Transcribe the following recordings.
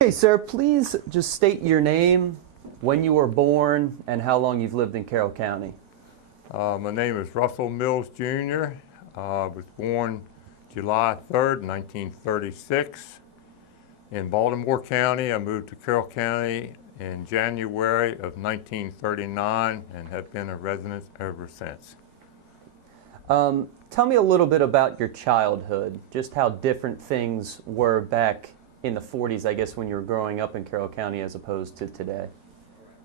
Okay, sir, please just state your name, when you were born, and how long you've lived in Carroll County. My name is Russell Mills Jr. I was born July 3rd, 1936 in Baltimore County. I moved to Carroll County in January of 1939 and have been a resident ever since. Tell me a little bit about your childhood, just how different things were back in the 40s, I guess, when you were growing up in Carroll County as opposed to today.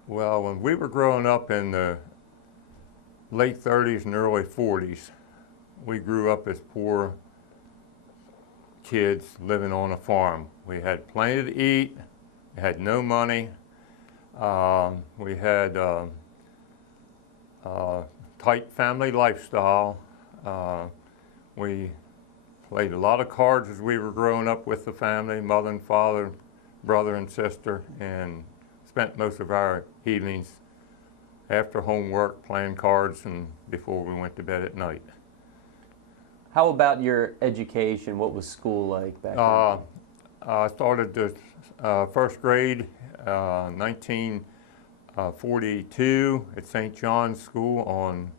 Well, when we were growing up in the late 30s and early 40s, we grew up as poor kids living on a farm. We had plenty to eat, we had no money, we had a tight family lifestyle. We played a lot of cards as we were growing up with the family, mother and father, brother and sister, and spent most of our evenings after homework playing cards and before we went to bed at night. How about your education? What was school like back then? I started the first grade 1942 at St. John's School on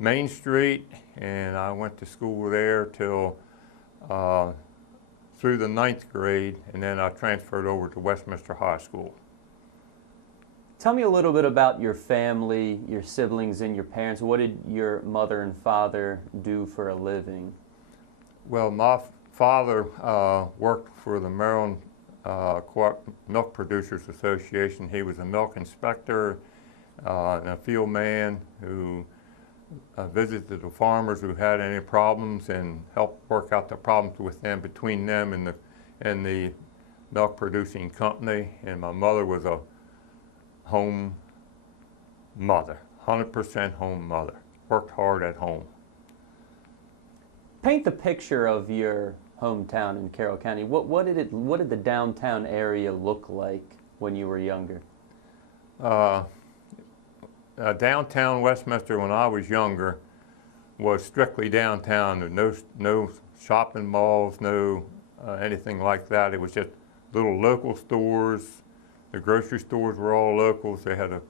Main Street, and I went to school there till through the 9th grade, and then I transferred over to Westminster High School. Tell me a little bit about your family, your siblings, and your parents. What did your mother and father do for a living? Well, my father worked for the Maryland Milk Producers Association. He was a milk inspector and a field man who visited the farmers who had any problems and helped work out the problems with them, between them and the milk producing company. And my mother was a home mother, 100% home mother, worked hard at home. Paint the picture of your hometown in Carroll County. What did the downtown area look like when you were younger? Downtown Westminster, when I was younger, was strictly downtown. There were no shopping malls, no anything like that. It was just little local stores. The grocery stores were all locals. They had a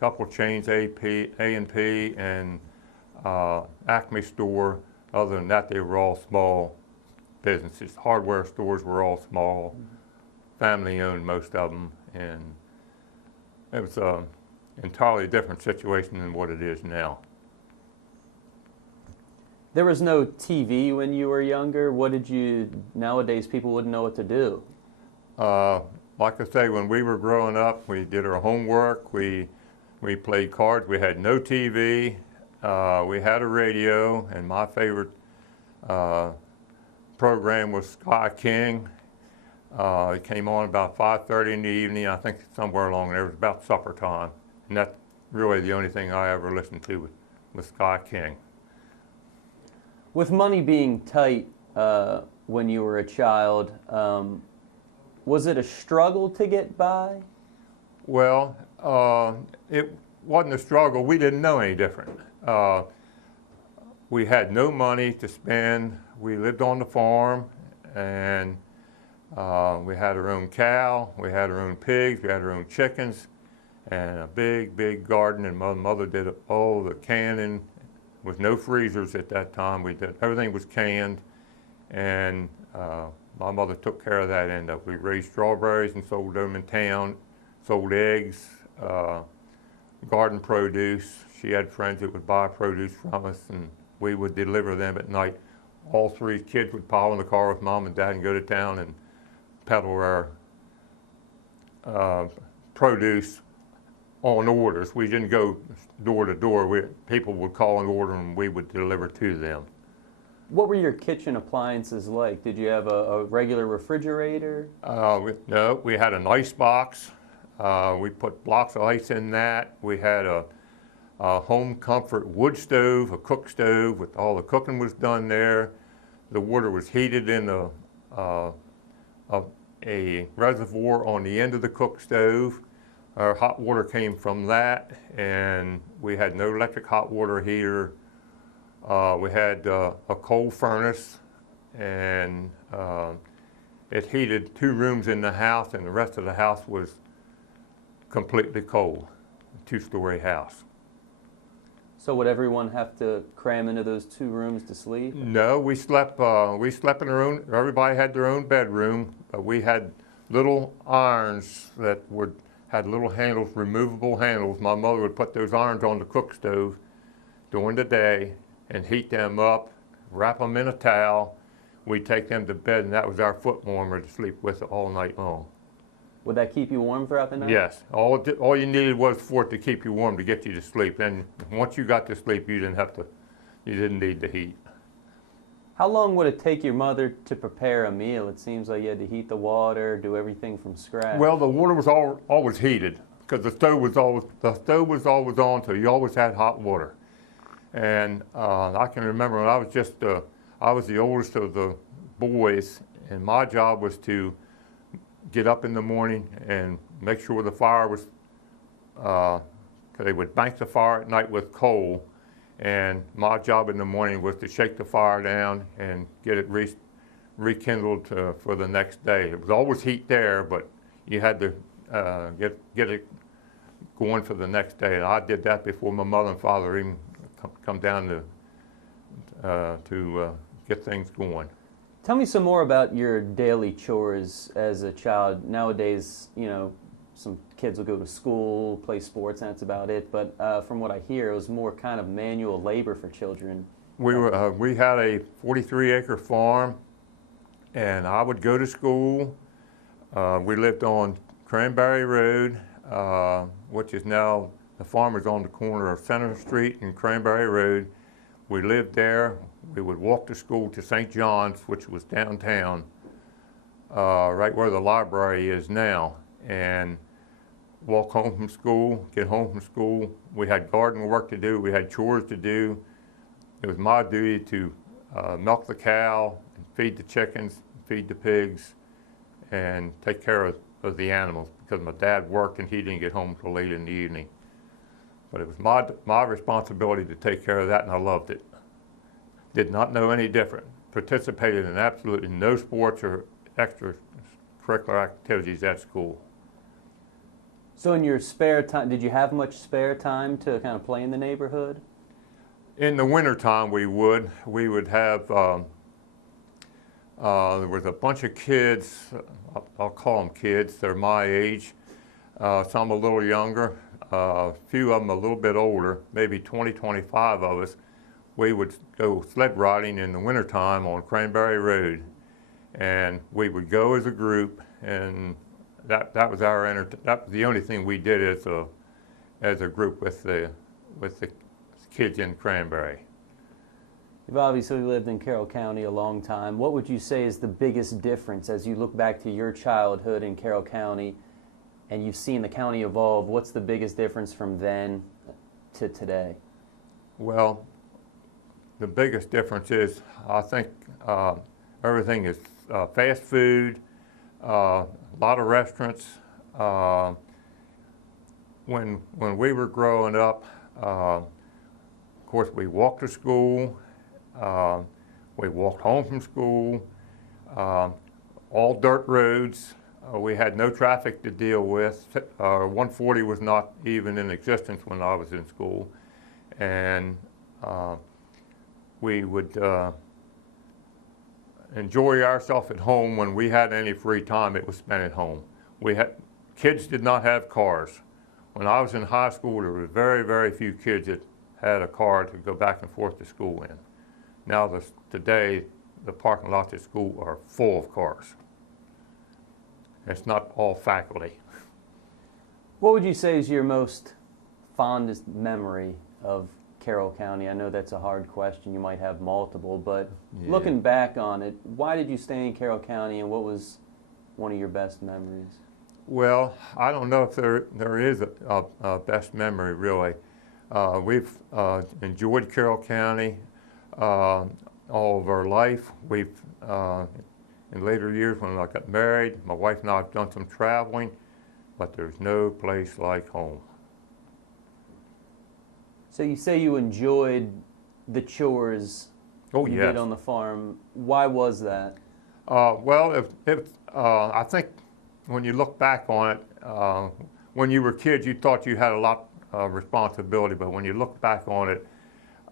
couple chains, A&P and Acme store. Other than that, they were all small businesses. Hardware stores were all small, family-owned, most of them, and it was an entirely different situation than what it is now. There was no TV when you were younger. Nowadays people wouldn't know what to do. Like I say, when we were growing up, we did our homework, we played cards, we had no TV, we had a radio, and my favorite program was Sky King. It came on about 5:30 in the evening. I think somewhere along there. It was about supper time. And that's really the only thing I ever listened to was Sky King. With money being tight when you were a child, was it a struggle to get by? Well, it wasn't a struggle. We didn't know any different. We had no money to spend. We lived on the farm, and we had our own cow, we had our own pigs, we had our own chickens, and a big, big garden, and my mother did all the canning with no freezers at that time. Everything was canned, and my mother took care of that end of it. We raised strawberries and sold them in town, sold eggs, garden produce. She had friends that would buy produce from us, and we would deliver them at night. All three kids would pile in the car with Mom and Dad and go to town and peddle our produce on orders. We didn't go door to door. People would call an order and we would deliver to them. What were your kitchen appliances like? Did you have a regular refrigerator? No, we had an ice box. We put blocks of ice in that. We had a home comfort wood stove, a cook stove, with all the cooking was done there. The water was heated in a reservoir on the end of the cook stove. Our hot water came from that, and we had no electric hot water heater. We had a coal furnace, and it heated 2 rooms in the house, and the rest of the house was completely cold. 2-story house. So would everyone have to cram into those 2 rooms to sleep? No, we slept in our own. Everybody had their own bedroom. We had little irons that had little handles, removable handles. My mother would put those irons on the cook stove during the day and heat them up, wrap them in a towel. We'd take them to bed, and that was our foot warmer to sleep with all night long. Would that keep you warm throughout the night? Yes. All you needed was for it to keep you warm, to get you to sleep. And once you got to sleep, you didn't need the heat. How long would it take your mother to prepare a meal? It seems like you had to heat the water, do everything from scratch. Well, the water was always heated because the stove was always on, so you always had hot water. And I can remember when I was the oldest of the boys, and my job was to get up in the morning and make sure the fire was, because they would bank the fire at night with coal, and my job in the morning was to shake the fire down and get it rekindled for the next day. It was always heat there, but you had to get it going for the next day. And I did that before my mother and father even come down to get things going. Tell me some more about your daily chores as a child. Nowadays, some kids will go to school, play sports, and that's about it. But from what I hear, it was more kind of manual labor for children. We had a 43-acre farm, and I would go to school. We lived on Cranberry Road, which is now, the farm is on the corner of Center Street and Cranberry Road. We lived there. We would walk to school to St. John's, which was downtown, right where the library is now, and walk home from school, get home from school. We had garden work to do. We had chores to do. It was my duty to milk the cow, and feed the chickens, feed the pigs, and take care of the animals, because my dad worked and he didn't get home until late in the evening. But it was my responsibility to take care of that, and I loved it. Did not know any different. Participated in absolutely no sports or extracurricular activities at school. So in your spare time, did you have much spare time to kind of play in the neighborhood? In the wintertime, we would have, there was a bunch of kids, I'll call them kids, they're my age, some a little younger, a few of them a little bit older, maybe 20, 25 of us. We would go sled riding in the wintertime on Cranberry Road, and we would go as a group, and that was that was the only thing we did as a group with the kids in Cranberry. You've obviously lived in Carroll County a long time. What would you say is the biggest difference as you look back to your childhood in Carroll County and you've seen the county evolve? What's the biggest difference from then to today? Well, the biggest difference is, I think, everything is fast food, a lot of restaurants. When we were growing up, of course, we walked to school. We walked home from school. All dirt roads. We had no traffic to deal with. 140 was not even in existence when I was in school, and we would enjoy ourselves at home. When we had any free time, it was spent at home. Kids did not have cars. When I was in high school, there were very, very few kids that had a car to go back and forth to school in. Now, today, the parking lots at school are full of cars. It's not all faculty. What would you say is your most fondest memory of Carroll County? I know that's a hard question. You might have multiple, but Yeah. Looking back on it, why did you stay in Carroll County, and what was one of your best memories? Well, I don't know if there is a best memory, really. We've enjoyed Carroll County all of our life. We've, in later years when I got married, my wife and I have done some traveling, but there's no place like home. So you say you enjoyed the chores Oh, you yes. did on the farm. Why was that? I think when you look back on it, when you were kids, you thought you had a lot of responsibility, but when you look back on it,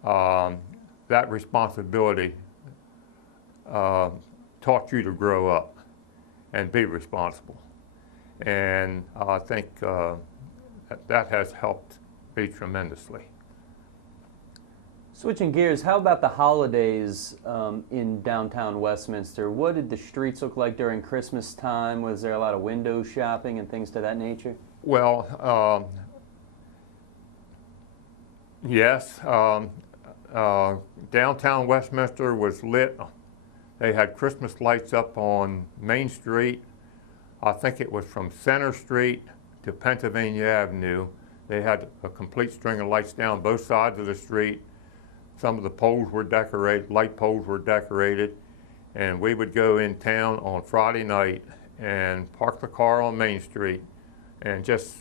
that responsibility taught you to grow up and be responsible. And I think that has helped me tremendously. Switching gears, how about the holidays in downtown Westminster? What did the streets look like during Christmas time? Was there a lot of window shopping and things to that nature? Well, yes. Downtown Westminster was lit. They had Christmas lights up on Main Street. I think it was from Center Street to Pennsylvania Avenue. They had a complete string of lights down both sides of the street. Some of the poles were decorated, light poles were decorated, and we would go in town on Friday night and park the car on Main Street and just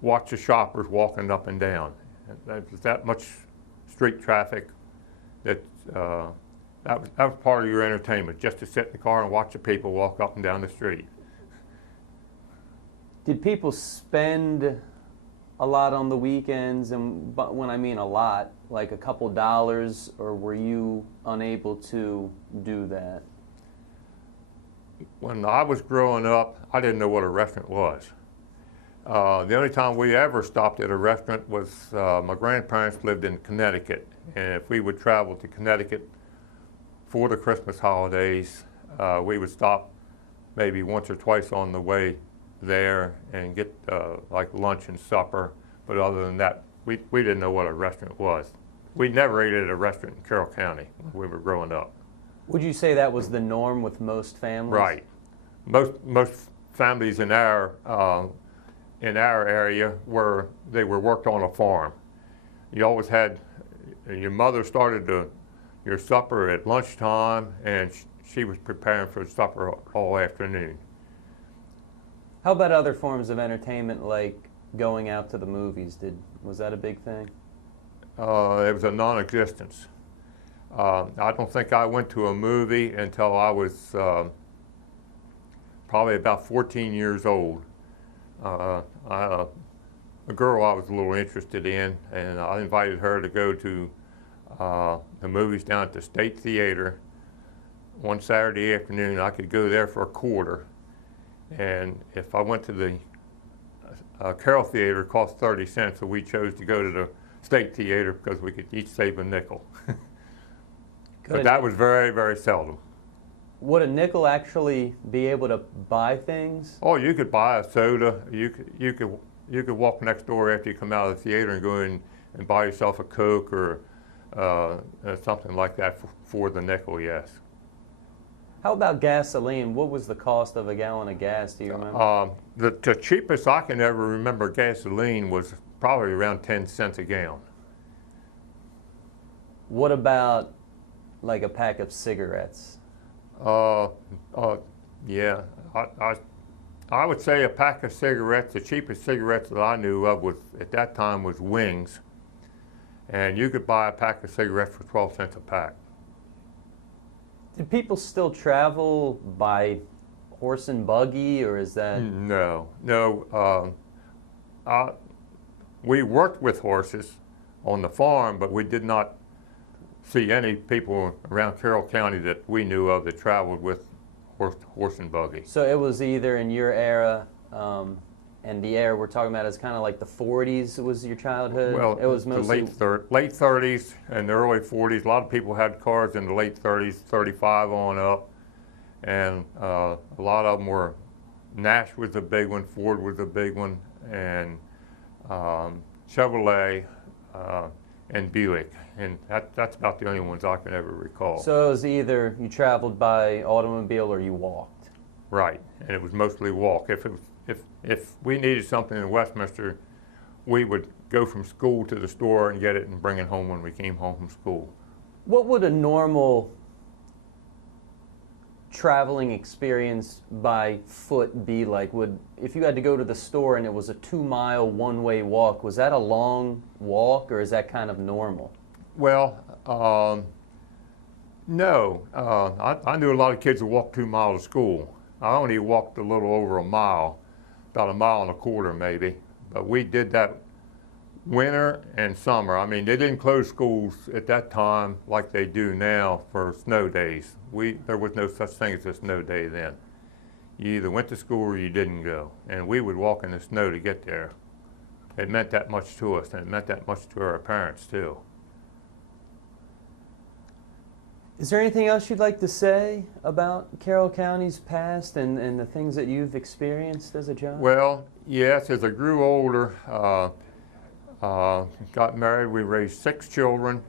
watch the shoppers walking up and down. There's that much street traffic that that was part of your entertainment, just to sit in the car and watch the people walk up and down the street. Did people spend a lot on the weekends? And but when I mean a lot, like a couple dollars, or were you unable to do that? When I was growing up, I didn't know what a restaurant was. The only time we ever stopped at a restaurant was my grandparents lived in Connecticut, and if we would travel to Connecticut for the Christmas holidays, we would stop maybe once or twice on the way there and get like lunch and supper. But other than that, we didn't know what a restaurant was. We never ate at a restaurant in Carroll County when we were growing up. Would you say that was the norm with most families? Right. Most families in our area were worked on a farm. You always had your mother started your supper at lunchtime, and she was preparing for supper all afternoon. How about other forms of entertainment, like going out to the movies? Was that a big thing? It was a non-existence. I don't think I went to a movie until I was probably about 14 years old. I had a girl I was a little interested in, and I invited her to go to the movies down at the State Theater one Saturday afternoon. I could go there for a quarter, and if I went to the Carroll Theater, it cost 30 cents, so we chose to go to the State Theater because we could each save a nickel. But that was very, very seldom. Would a nickel actually be able to buy things? Oh, you could buy a soda. You could walk next door after you come out of the theater and go in and buy yourself a Coke or something like that for the nickel, yes. How about gasoline? What was the cost of a gallon of gas, do you remember? The cheapest I can ever remember gasoline was probably around 10 cents a gallon. What about like a pack of cigarettes? Yeah, I would say a pack of cigarettes, the cheapest cigarettes that I knew of was, at that time, was Wings. And you could buy a pack of cigarettes for 12 cents a pack. Did people still travel by horse and buggy, or is that? No. We worked with horses on the farm, but we did not see any people around Carroll County that we knew of that traveled with horse and buggy. So it was either in your era, and the era we're talking about is kind of like the 40s was your childhood? Well, it was mostly the late 30s and the early 40s. A lot of people had cars in the late 30s, 35 on up, and a lot of them were, Nash was a big one, Ford was a big one, and Chevrolet and Buick, and that's about the only ones I can ever recall. So it was either you traveled by automobile or you walked. Right, and it was mostly walk. If we needed something in Westminster, we would go from school to the store and get it and bring it home when we came home from school. What would a normal traveling experience by foot be like? If you had to go to the store and it was a 2-mile one-way walk, was that a long walk or is that kind of normal? Well, No, I knew a lot of kids who walked 2 miles to school. I only walked a little over a mile, about a mile and a quarter maybe. But we did that winter and summer. I mean, they didn't close schools at that time like they do now for snow days. There was no such thing as a snow day then. You either went to school or you didn't go. And we would walk in the snow to get there. It meant that much to us, and it meant that much to our parents too. Is there anything else you'd like to say about Carroll County's past and the things that you've experienced as a child? Well, yes, as I grew older, got married, we raised 6 children,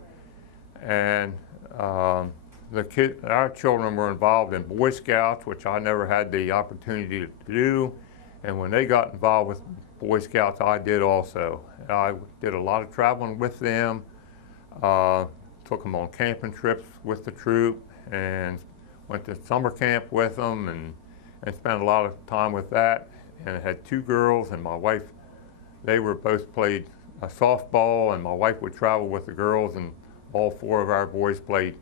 and our children were involved in Boy Scouts, which I never had the opportunity to do, and when they got involved with Boy Scouts, I did also. I did a lot of traveling with them, took them on camping trips with the troop, and went to summer camp with them, and spent a lot of time with that. And I had 2 girls, and my wife, they were both played softball, and my wife would travel with the girls, and all 4 of our boys played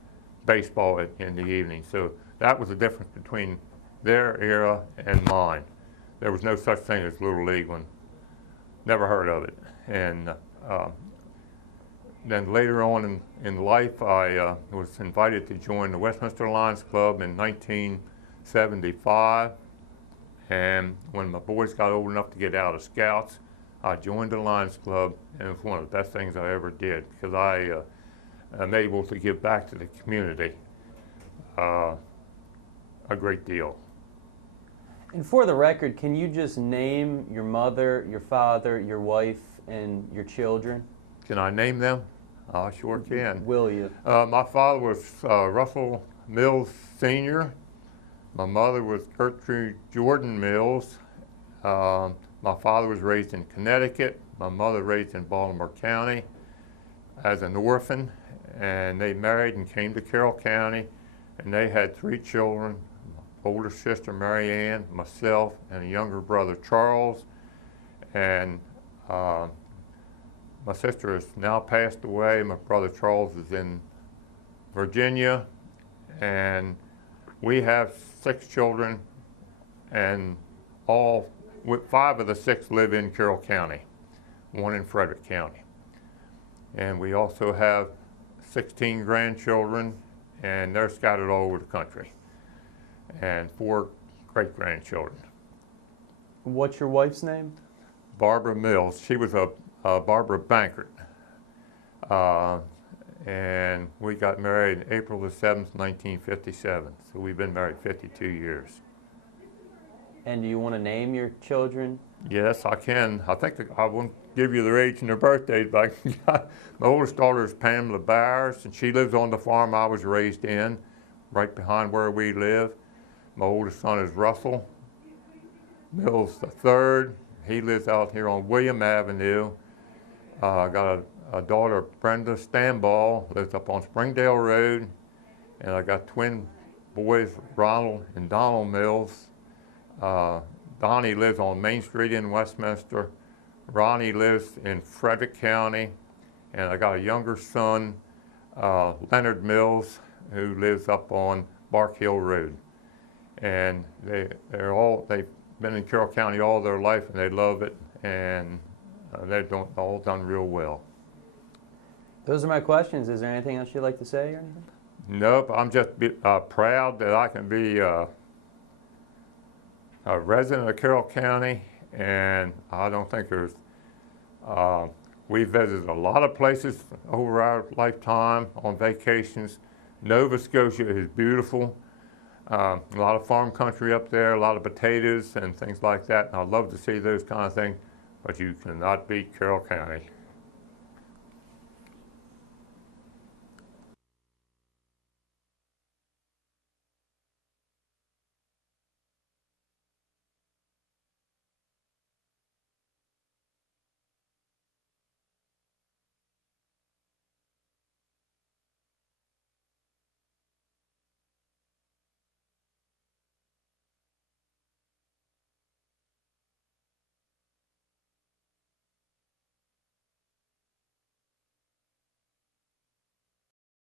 baseball in the evening. So that was the difference between their era and mine. There was no such thing as Little League one. Never heard of it. And then later on in life, I was invited to join the Westminster Lions Club in 1975. And when my boys got old enough to get out of Scouts, I joined the Lions Club, and it was one of the best things I ever did, because I am able to give back to the community a great deal. And for the record, can you just name your mother, your father, your wife, and your children? Can I name them? I sure can. Will you? My father was Russell Mills Sr. My mother was Gertrude Jordan Mills. My father was raised in Connecticut. My mother raised in Baltimore County as an orphan. And they married and came to Carroll County. And they had 3 children, my older sister Mary Ann, myself, and a younger brother Charles. And my sister has now passed away. My brother Charles is in Virginia. And we have 6 children, and 5 of the 6 live in Carroll County, 1 in Frederick County. And we also have 16 grandchildren, and they're scattered all over the country, and 4 great-grandchildren. What's your wife's name? Barbara Mills. She was a Barbara Bankert. And we got married April the 7th, 1957. So we've been married 52 years. And do you want to name your children? Yes, I can. I think I won't give you their age and their birthdays, but my oldest daughter is Pamela Bowers, and she lives on the farm I was raised in, right behind where we live. My oldest son is Russell Mills III. He lives out here on William Avenue. I got a daughter, Brenda Stanball, lives up on Springdale Road. And I got twin boys, Ronald and Donald Mills. Donnie lives on Main Street in Westminster. Ronnie lives in Frederick County. And I got a younger son, Leonard Mills, who lives up on Bark Hill Road. And they've been in Carroll County all their life, and they love it, and they've all done real well. Those are my questions. Is there anything else you'd like to say or anything? Nope, I'm just proud that I can be a resident of Carroll County, and I don't think there's, we visited a lot of places over our lifetime on vacations. Nova Scotia is beautiful. A lot of farm country up there, a lot of potatoes and things like that. And I'd love to see those kind of things, but you cannot beat Carroll County.